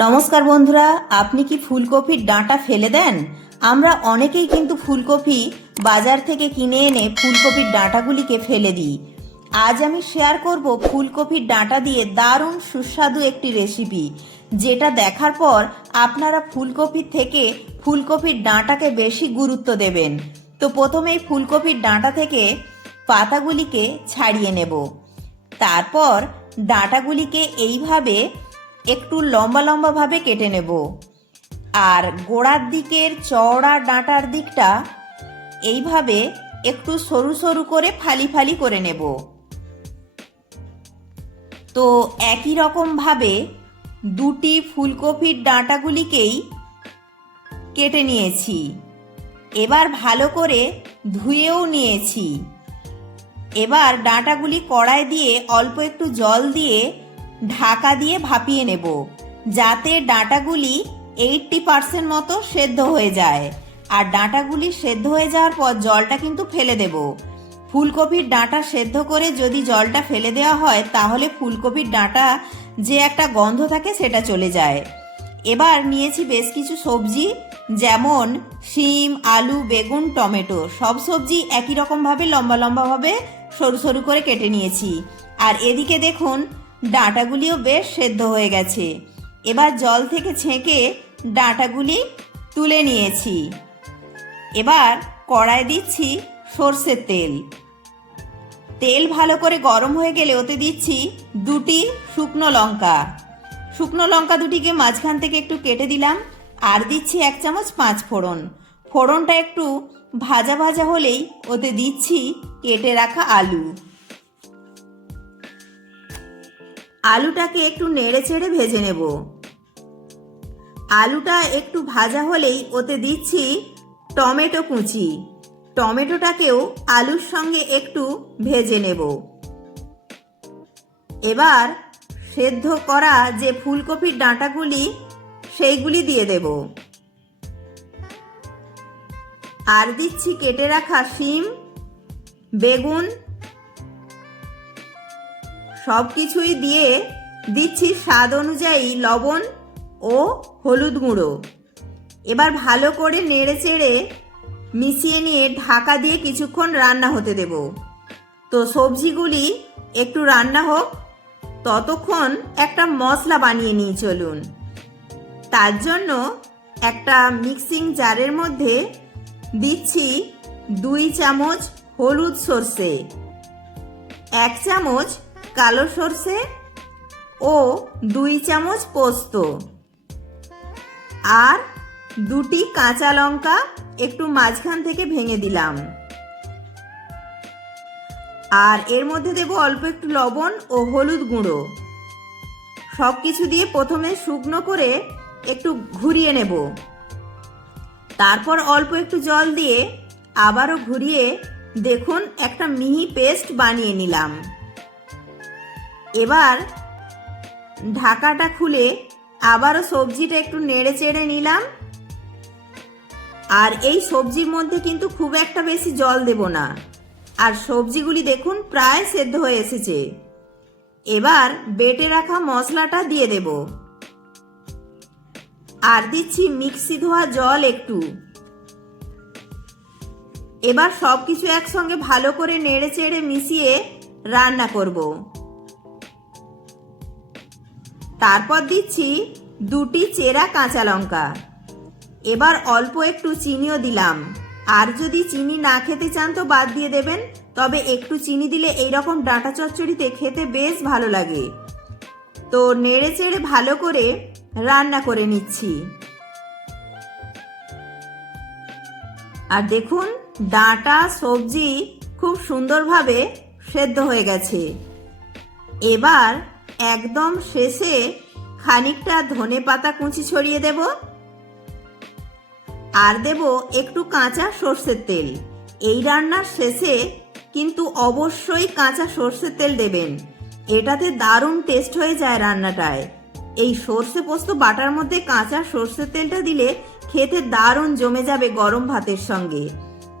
নমস্কার বন্ধুরা, আপনি কি ফুলকপির ডাঁটা ফেলে দেন? আমরা অনেকেই কিন্তু ফুলকপি বাজার থেকে কিনে এনে ফুলকপির ডাঁটাগুলিকে ফেলে দিই। আজ আমি শেয়ার করব ফুলকপির ডাঁটা দিয়ে দারুণ সুস্বাদু একটি রেসিপি যেটা দেখার পর আপনারা ফুলকপির থেকে ফুলকপির ডাঁটাকে বেশি গুরুত্ব দেবেন। তো প্রথমেই ফুলকপির ডাঁটা থেকে পাতাগুলিকে ছাড়িয়ে নেব। তারপর ডাঁটাগুলিকে এইভাবে একটু লম্বা লম্বাভাবে কেটে নেব। আর গোড়ার দিকের চওড়া ডাঁটার দিকটা এইভাবে একটু সরু সরু করে ফালি ফালি করে নেব। তো একই রকমভাবে দুটি ফুলকপির ডাঁটাগুলিকেই কেটে নিয়েছি। এবার ভালো করে ধুয়েও নিয়েছি। এবার ডাঁটাগুলি কড়াই দিয়ে অল্প একটু জল দিয়ে ঢাকা দিয়ে ভাপিয়ে নেব, যাতে ডাঁটাগুলি এইটটি পার্সেন্ট মতো সেদ্ধ হয়ে যায়। আর ডাঁটাগুলি সেদ্ধ হয়ে যাওয়ার পর জলটা কিন্তু ফেলে দেব। ফুলকপির ডাঁটা সেদ্ধ করে যদি জলটা ফেলে দেওয়া হয়, তাহলে ফুলকপির ডাঁটা যে একটা গন্ধ থাকে সেটা চলে যায়। এবার নিয়েছি বেশ কিছু সবজি, যেমন শিম, আলু, বেগুন, টমেটো। সব সবজি একই রকমভাবে লম্বা লম্বাভাবে সরু সরু করে কেটে নিয়েছি। আর এদিকে দেখুন ডাঁটাগুলিও বেশ সেদ্ধ হয়ে গেছে। এবার জল থেকে ছেঁকে ডাঁটাগুলি তুলে নিয়েছি। এবার কড়ায় দিচ্ছি সর্ষের তেল। তেল ভালো করে গরম হয়ে গেলে ওতে দিচ্ছি দুটি শুকনো লঙ্কা। শুকনো লঙ্কা দুটিকে মাঝখান থেকে একটু কেটে দিলাম আর দিচ্ছি এক চামচ পাঁচ ফোড়ন। ফোড়নটা একটু ভাজা ভাজা হলেই ওতে দিচ্ছি কেটে রাখা আলু। আলুটাকে একটু নেড়ে চেড়ে ভেজে নেব। আলুটা একটু ভাজা হলেই ওতে দিচ্ছি টমেটো কুচি। টমেটোটাকেও আলুর সঙ্গে একটু ভেজে নেব। এবার সেদ্ধ করা যে ফুলকপির ডাঁটাগুলি, সেইগুলি দিয়ে দেব। আর দিচ্ছি কেটে রাখা শিম, বেগুন সব কিছুই দিয়ে দিচ্ছি স্বাদ অনুযায়ী লবণ ও হলুদ গুঁড়ো। এবার ভালো করে নেড়ে চেড়ে মিশিয়ে নিয়ে ঢাকা দিয়ে কিছুক্ষণ রান্না হতে দেব। তো সবজিগুলি একটু রান্না হোক, ততক্ষণ একটা মশলা বানিয়ে নিয়ে চলুন। তার জন্য একটা মিক্সিং জারের মধ্যে দিচ্ছি দুই চামচ হলুদ সর্ষে, এক চামচ কালো সর্ষে ও দুই চামচ পোস্ত। আর দুটি কাঁচা লঙ্কা একটু মাঝখান থেকে ভেঙে দিলাম। আর এর মধ্যে দেব অল্প একটু লবণ ও হলুদ গুঁড়ো। সব কিছু দিয়ে প্রথমে শুকনো করে একটু ঘুরিয়ে নেব। তারপর অল্প একটু জল দিয়ে আবারও ঘুরিয়ে দেখুন একটা মিহি পেস্ট বানিয়ে নিলাম। এবার ঢাকাটা খুলে আবারও সবজিটা একটু নেড়ে চেড়ে নিলাম। আর এই সবজির মধ্যে কিন্তু খুব একটা বেশি জল দেব না। আর সবজিগুলি দেখুন প্রায় সেদ্ধ হয়ে এসেছে। এবার বেটে রাখা মশলাটা দিয়ে দেব। আর দিচ্ছি মিক্সি ধোয়া জল একটু। এবার সব কিছু একসঙ্গে ভালো করে নেড়ে চেড়ে মিশিয়ে রান্না করব। তারপর দিচ্ছি দুটি চেরা কাঁচা লঙ্কা। এবার অল্প একটু চিনিও দিলাম। আর যদি চিনি না খেতে চান তো বাদ দিয়ে দেবেন, তবে একটু চিনি দিলে এইরকম ডাঁটা চচ্চড়িতে খেতে বেশ ভালো লাগে। তো নেড়ে চেড়ে ভালো করে রান্না করে নিচ্ছি। আর দেখুন, ডাঁটা, সবজি খুব সুন্দরভাবে সেদ্ধ হয়ে গেছে। এবার একদম শেষে খানিকটা ধনে পাতা কুচি ছড়িয়ে দেব। আর দেব একটু কাঁচা সর্ষের তেল। এই রান্নার শেষে কিন্তু অবশ্যই কাঁচা সর্ষের তেল দেবেন। এটাতে দারুণ টেস্ট হয়ে যায় রান্নাটায়। এই সর্ষে পোস্ত বাটার মধ্যে কাঁচা সর্ষের তেলটা দিলে খেতে দারুণ জমে যাবে গরম ভাতের সঙ্গে।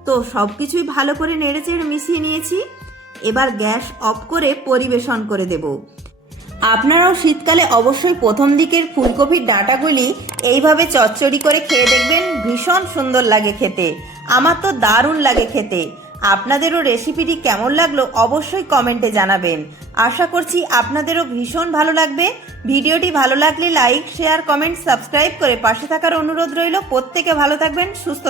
তো সব কিছুই ভালো করে নেড়ে চেড়ে মিশিয়ে নিয়েছি। এবার গ্যাস অফ করে পরিবেশন করে দেব। আপনারাও শীতকালে অবশ্যই প্রথম দিকের ফুলকপির ডাঁটাগুলি এইভাবে চচ্চড়ি করে খেয়ে দেখবেন। ভীষণ সুন্দর লাগে খেতে। আমার তো দারুণ লাগে খেতে। আপনাদেরও রেসিপিটি কেমন লাগল অবশ্যই কমেন্টে জানাবেন। আশা করছি আপনাদেরও ভীষণ ভালো লাগবে। ভিডিওটি ভালো লাগলে লাইক, শেয়ার, কমেন্ট, সাবস্ক্রাইব করে পাশে থাকার অনুরোধ রইল। প্রত্যেকে ভালো থাকবেন, সুস্থ